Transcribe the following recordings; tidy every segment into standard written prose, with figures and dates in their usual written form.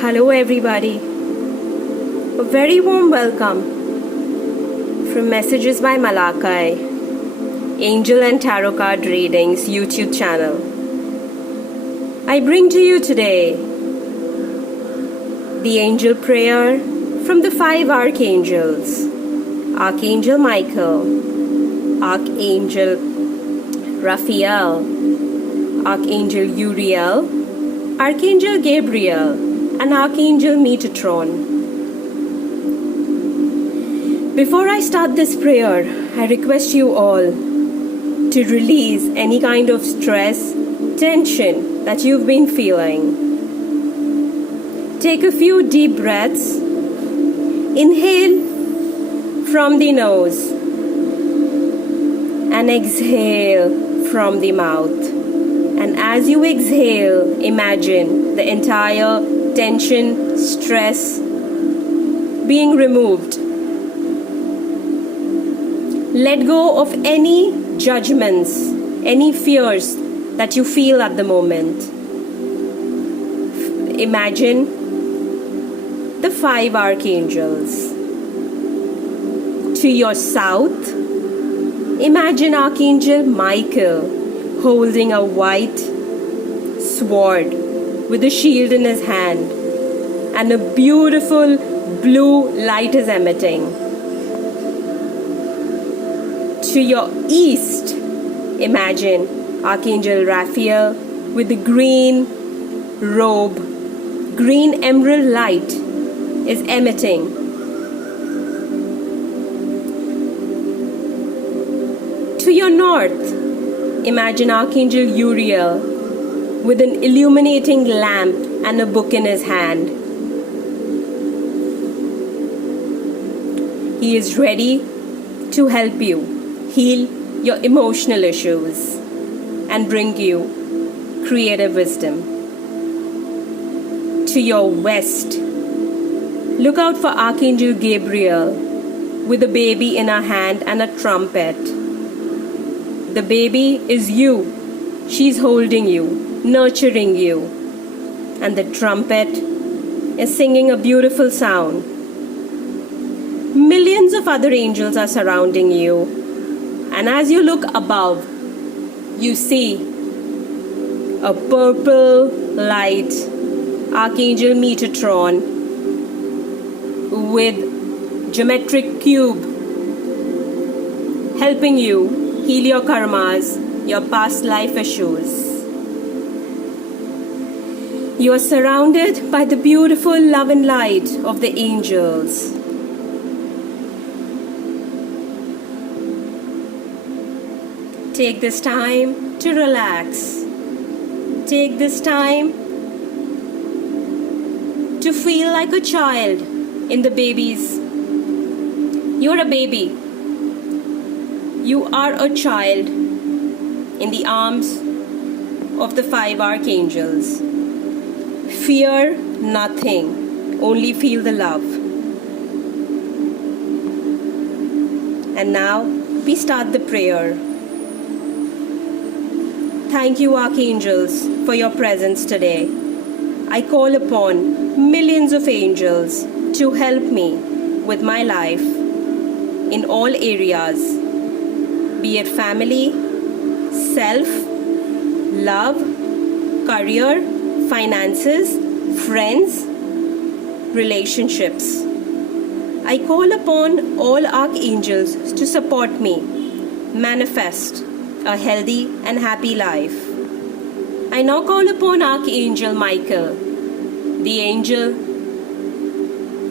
Hello, everybody. A very warm welcome from Messages by Malakai, Angel and Tarot Card Readings YouTube channel. I bring to you today the Angel Prayer from the 5 Archangels: Archangel Michael, Archangel Raphael, Archangel Uriel, Archangel Gabriel, and Archangel Metatron. Before I start this prayer, I request you all to release any kind of stress, tension that you've been feeling. Take a few deep breaths. Inhale from the nose and exhale from the mouth. And as you exhale, imagine the entire tension, stress being removed. Let go of any judgments, any fears that you feel at the moment. Imagine the 5 archangels. To your south, imagine Archangel Michael holding a white sword with a shield in his hand, and a beautiful blue light is emitting. To your east, imagine Archangel Raphael with the green robe, green emerald light is emitting. To your north, imagine Archangel Uriel with an illuminating lamp and a book in his hand. He is ready to help you heal your emotional issues and bring you creative wisdom. To your west, look out for Archangel Gabriel with a baby in her hand and a trumpet. The baby is you. She's holding you, nurturing you. And the trumpet is singing a beautiful sound. Millions of other angels are surrounding you. And as you look above, you see a purple light, Archangel Metatron, with geometric cube, helping you heal your karmas, your past life issues. You are surrounded by the beautiful love and light of the angels. Take this time to relax. Take this time to feel like a child in the babies. You're a baby. You are a child in the arms of the 5 archangels. Fear nothing, only feel the love. And now we start the prayer. Thank you, archangels, for your presence today. I call upon millions of angels to help me with my life in all areas, be it family, self, love, career, finances, friends, relationships. I call upon all archangels to support me manifest a healthy and happy life. I now call upon Archangel Michael, the angel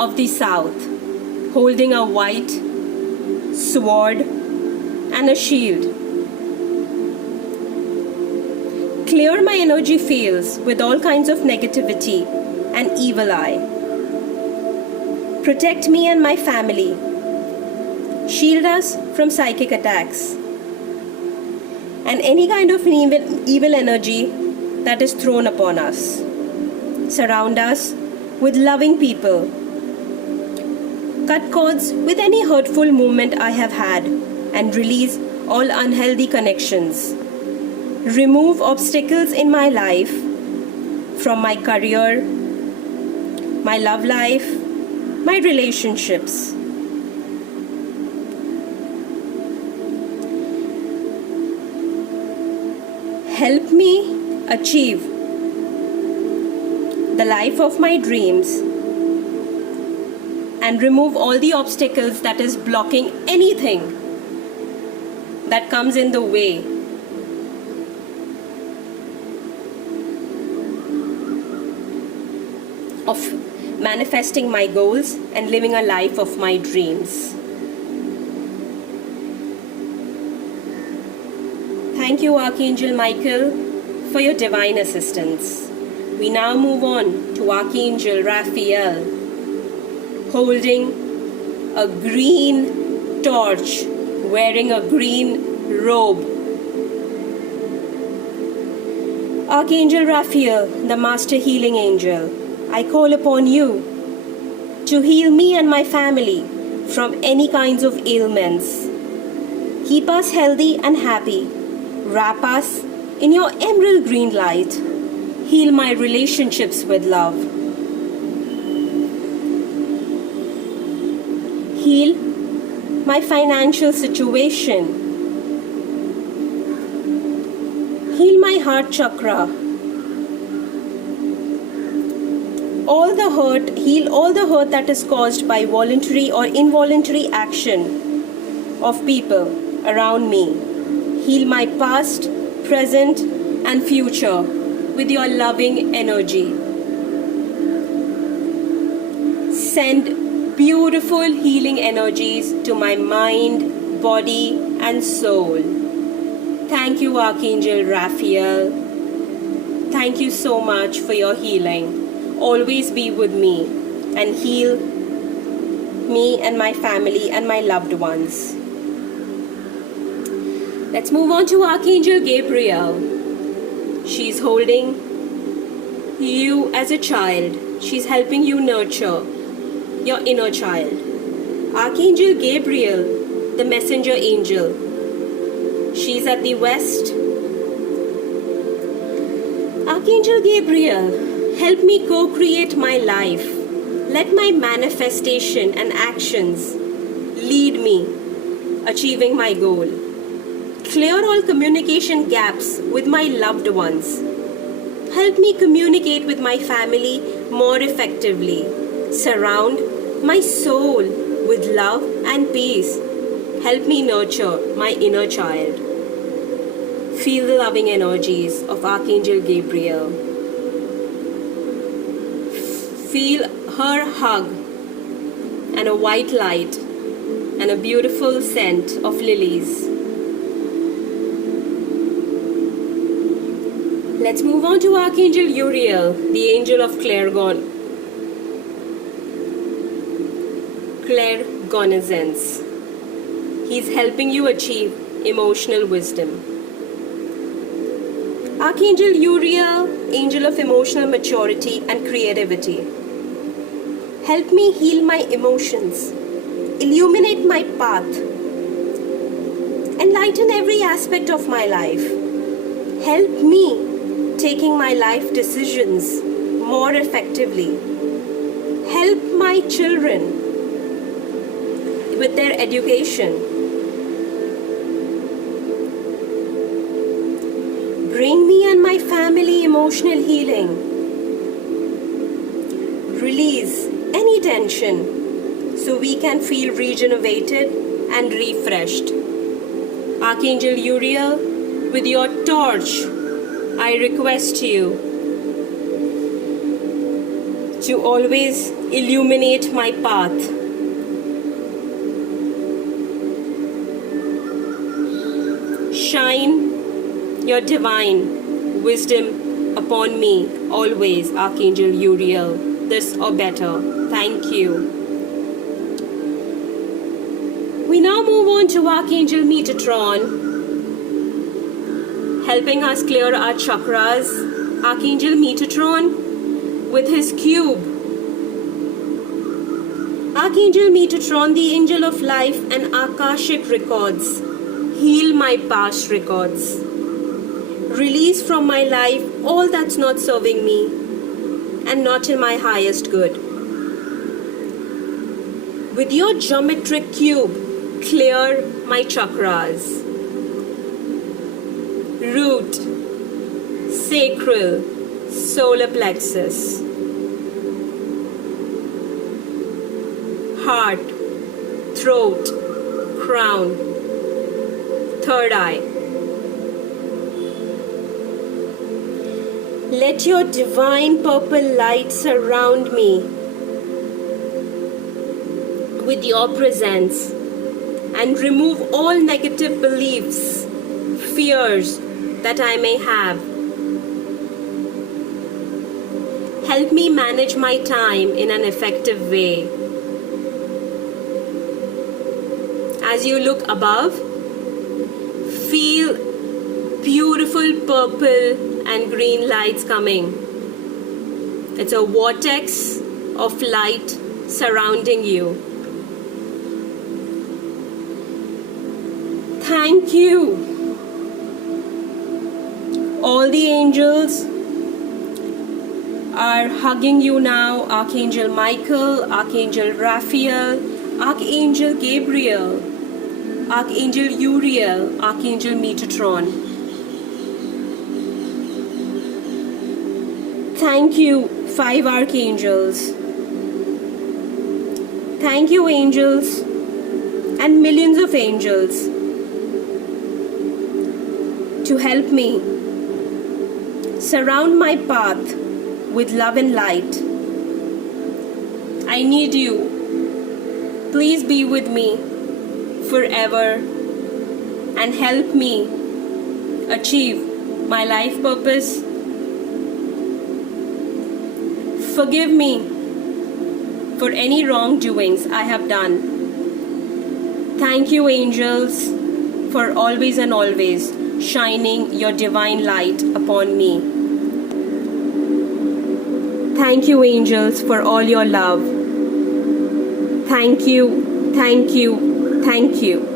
of the south, holding a white sword and a shield. Clear my energy fields with all kinds of negativity and evil eye. Protect me and my family. Shield us from psychic attacks and any kind of evil energy that is thrown upon us. Surround us with loving people. Cut cords with any hurtful movement I have had and release all unhealthy connections. Remove obstacles in my life from my career, my love life, my relationships. Help me achieve the life of my dreams and remove all the obstacles that is blocking anything that comes in the way of manifesting my goals and living a life of my dreams. Thank you, Archangel Michael, for your divine assistance. We now move on to Archangel Raphael, holding a green torch, wearing a green robe. Archangel Raphael, the Master Healing Angel, I call upon you to heal me and my family from any kinds of ailments. Keep us healthy and happy. Wrap us in your emerald green light. Heal my relationships with love. Heal my financial situation. Heal my heart chakra. Heal all the hurt that is caused by voluntary or involuntary action of people around me. Heal my past, present, and future with your loving energy. Send beautiful healing energies to my mind, body, and soul. Thank you, Archangel Raphael. Thank you so much for your healing. Always be with me and heal me and my family and my loved ones. Let's move on to Archangel Gabriel. She's holding you as a child. She's helping you nurture your inner child. Archangel Gabriel, the messenger angel. She's at the west. Archangel Gabriel, help me co-create my life. Let my manifestation and actions lead me achieving my goal. Clear all communication gaps with my loved ones. Help me communicate with my family more effectively. Surround my soul with love and peace. Help me nurture my inner child. Feel the loving energies of Archangel Gabriel. Feel her hug and a white light and a beautiful scent of lilies. Let's move on to Archangel Uriel, the angel of claircognizance. He's helping you achieve emotional wisdom. Archangel Uriel, angel of emotional maturity and creativity. Help me heal my emotions, illuminate my path, enlighten every aspect of my life. Help me taking my life decisions more effectively. Help my children with their education. Bring me and my family emotional healing. Release any tension so we can feel rejuvenated and refreshed. Archangel Uriel, with your torch, I request you to always illuminate my path. Shine your divine wisdom upon me always, Archangel Uriel, this or better. Thank you. We now move on to Archangel Metatron, helping us clear our chakras. Archangel Metatron with his cube. Archangel Metatron, the angel of life and Akashic records. Heal my past records. Release from my life all that's not serving me and not in my highest good. With your geometric cube, clear my chakras. Root, sacral, solar plexus. Heart, throat, crown, third eye. Let your divine purple light surround me with your presence and remove all negative beliefs, fears that I may have. Help me manage my time in an effective way. As you look above, feel beautiful purple and green lights coming. It's a vortex of light surrounding you. Thank you. All the angels are hugging you now. Archangel Michael, Archangel Raphael, Archangel Gabriel, Archangel Uriel, Archangel Metatron. Thank you, 5 archangels. Thank you, angels, and millions of angels, to help me surround my path with love and light. I need you. Please be with me forever and help me achieve my life purpose. Forgive me for any wrongdoings I have done. Thank you, angels, for always and always shining your divine light upon me. Thank you, angels, for all your love. Thank you, thank you, thank you.